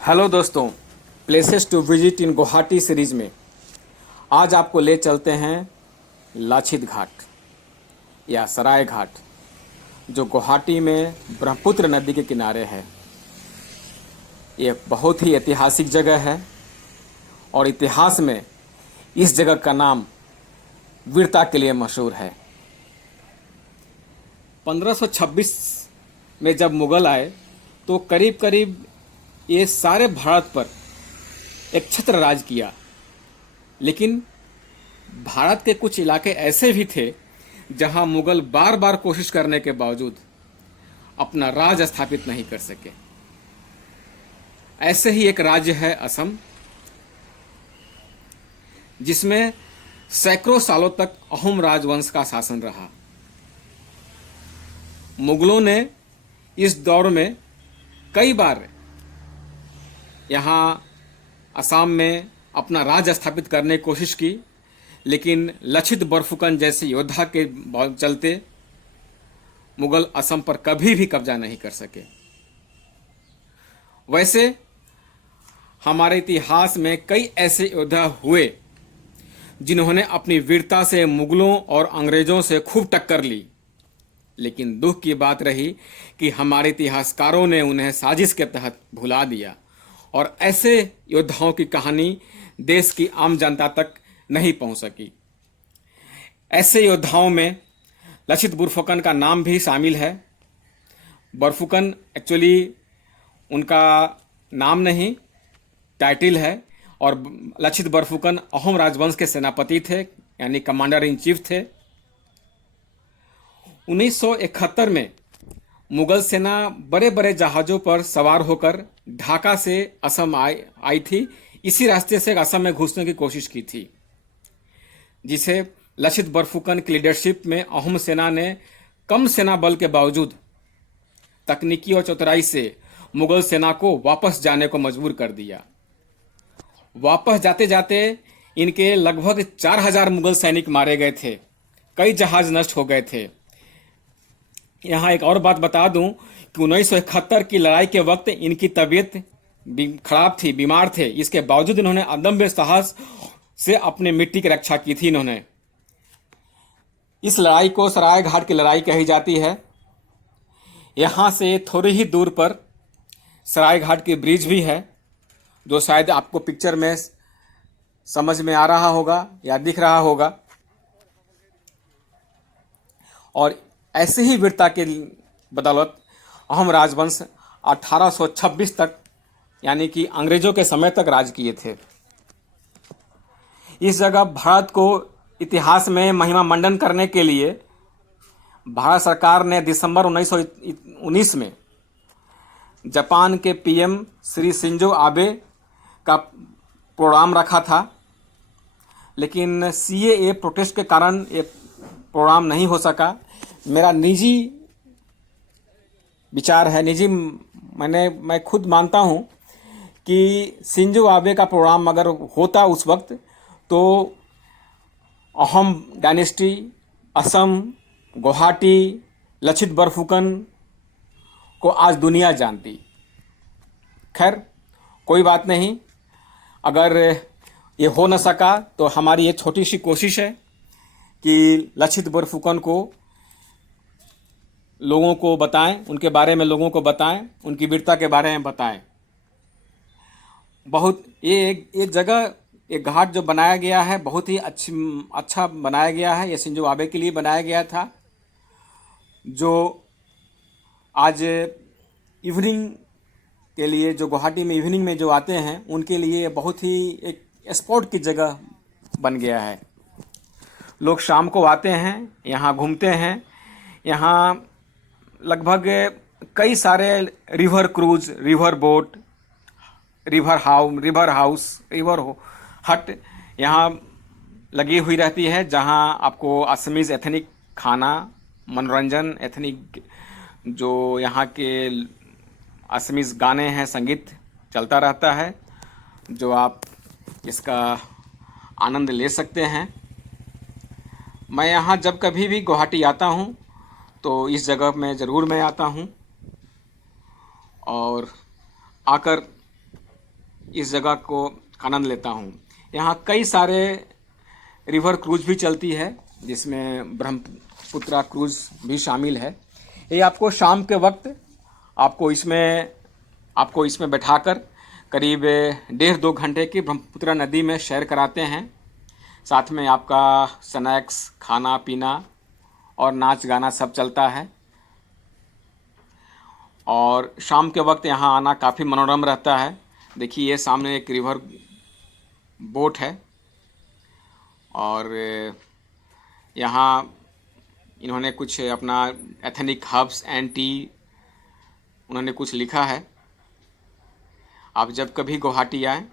Hello दोस्तों, places to visit in Guwahati series में आज आपको ले चलते हैं लाछित घाट या सराय घाट, जो गुवाहाटी में ब्रह्मपुत्र नदी के किनारे है। ये बहुत ही ऐतिहासिक जगह है और इतिहास में इस जगह का नाम वीरता के लिए मशहूर है। 1526 में जब मुगल आए तो करीब करीब ये सारे भारत पर एक छत्र राज किया, लेकिन भारत के कुछ इलाके ऐसे भी थे जहां मुगल बार बार कोशिश करने के बावजूद अपना राज स्थापित नहीं कर सके। ऐसे ही एक राज्य है असम, जिसमें सैकड़ों सालों तक अहोम राजवंश का शासन रहा। मुगलों ने इस दौर में कई बार यहाँ असम में अपना राज स्थापित करने की कोशिश की, लेकिन लछित बरफुकन जैसे योद्धा के चलते मुगल असम पर कभी भी कब्जा नहीं कर सके। वैसे हमारे इतिहास में कई ऐसे योद्धा हुए जिन्होंने अपनी वीरता से मुगलों और अंग्रेजों से खूब टक्कर ली, लेकिन दुख की बात रही कि हमारे इतिहासकारों ने उन्हें साजिश के तहत भुला दिया और ऐसे योद्धाओं की कहानी देश की आम जनता तक नहीं पहुंच सकी। ऐसे योद्धाओं में लछित बरफुकन का नाम भी शामिल है। बरफुकन एक्चुअली उनका नाम नहीं, टाइटल है, और लछित बरफुकन अहोम राजवंश के सेनापति थे, यानी कमांडर इन चीफ थे। 1971 में मुगल सेना बड़े बड़े जहाज़ों पर सवार होकर ढाका से असम आई थी। इसी रास्ते से असम में घुसने की कोशिश की थी, जिसे लछित बरफुकन की लीडरशिप में अहोम सेना ने कम सेना बल के बावजूद तकनीकी और चतुराई से मुगल सेना को वापस जाने को मजबूर कर दिया। वापस जाते जाते इनके लगभग 4000 मुगल सैनिक मारे गए थे, कई जहाज नष्ट हो गए थे। यहाँ एक और बात बता दूं कि 1971 की लड़ाई के वक्त इनकी तबीयत खराब थी, बीमार थे। इसके बावजूद इन्होंने अदम्य साहस से अपने मिट्टी की रक्षा की थी। इन्होंने इस लड़ाई को सराय घाट की लड़ाई कही जाती है। यहाँ से थोड़ी ही दूर पर सराय घाट की ब्रिज भी है, जो शायद आपको पिक्चर में समझ में आ रहा होगा या दिख रहा होगा। और ऐसे ही वीरता के बदौलत अहोम राजवंश 1826 तक, यानी कि अंग्रेजों के समय तक राज किए थे। इस जगह भारत को इतिहास में महिमा मंडन करने के लिए भारत सरकार ने दिसंबर 1919 में जापान के पीएम श्री शिंजो आबे का प्रोग्राम रखा था, लेकिन सीएए प्रोटेस्ट के कारण ये प्रोग्राम नहीं हो सका। मेरा निजी विचार है, मैं खुद मानता हूँ कि शिंजो आबे का प्रोग्राम अगर होता उस वक्त, तो अहोम डायनेस्टी, असम, गुवाहाटी, लछित बरफुकन को आज दुनिया जानती। खैर, कोई बात नहीं। अगर ये हो न सका तो हमारी ये छोटी सी कोशिश है कि लछित बरफुकन को लोगों को बताएं, उनके बारे में लोगों को बताएं, उनकी वीरता के बारे में बताएं। बहुत ये एक जगह, एक घाट जो बनाया गया है, बहुत ही अच्छा बनाया गया है। ये शिंजो आबे के लिए बनाया गया था, जो आज इवनिंग के लिए, जो गुवाहाटी में इवनिंग में जो आते हैं, उनके लिए बहुत ही एक स्पॉट की जगह बन गया है। लोग शाम को आते हैं, यहाँ घूमते हैं। यहाँ लगभग कई सारे river cruise, river boat, river house, river हट यहाँ लगी हुई रहती है, जहाँ आपको असमीज़ एथनिक खाना, मनोरंजन, एथनिक जो यहाँ के असमीज़ गाने हैं, संगीत चलता रहता है, जो आप इसका आनंद ले सकते हैं। मैं यहाँ जब कभी भी गुवाहाटी आता हूँ तो इस जगह में ज़रूर मैं आता हूँ और आकर इस जगह को आनंद लेता हूँ। यहाँ कई सारे रिवर क्रूज भी चलती है, जिसमें ब्रह्मपुत्रा क्रूज भी शामिल है। ये आपको शाम के वक्त आपको इसमें बैठाकर करीब 1.5-2 घंटे की ब्रह्मपुत्रा नदी में सैर कराते हैं। साथ में आपका स्नैक्स, खाना पीना और नाच गाना सब चलता है। और शाम के वक्त यहाँ आना काफ़ी मनोरम रहता है। देखिए, ये सामने एक रिवर बोट है और यहाँ इन्होंने कुछ अपना एथनिक हर्ब्स एंड टी उन्होंने कुछ लिखा है। आप जब कभी गुवाहाटी आएँ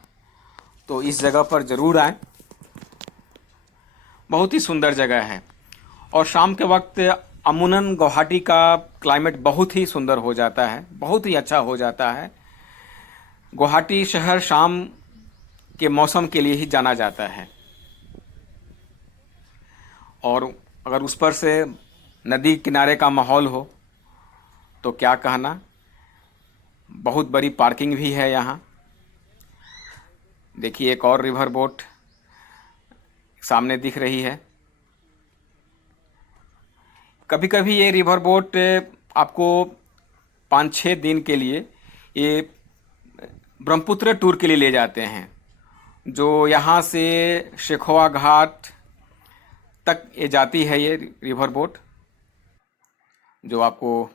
तो इस जगह पर ज़रूर आएँ। बहुत ही सुंदर जगह है और शाम के वक्त अमूमन गुवाहाटी का क्लाइमेट बहुत ही सुंदर हो जाता है, बहुत ही अच्छा हो जाता है। गुवाहाटी शहर शाम के मौसम के लिए ही जाना जाता है और अगर उस पर से नदी किनारे का माहौल हो तो क्या कहना। बहुत बड़ी पार्किंग भी है यहाँ। देखिए, एक और रिवर बोट सामने दिख रही है। कभी कभी ये रिवर बोट आपको 5-6 दिन के लिए ये ब्रह्मपुत्र टूर के लिए ले जाते हैं, जो यहाँ से शेखवा घाट तक ये जाती है। ये रिवर बोट जो आपको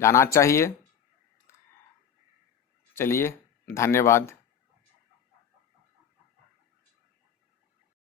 जाना चाहिए। चलिए, धन्यवाद।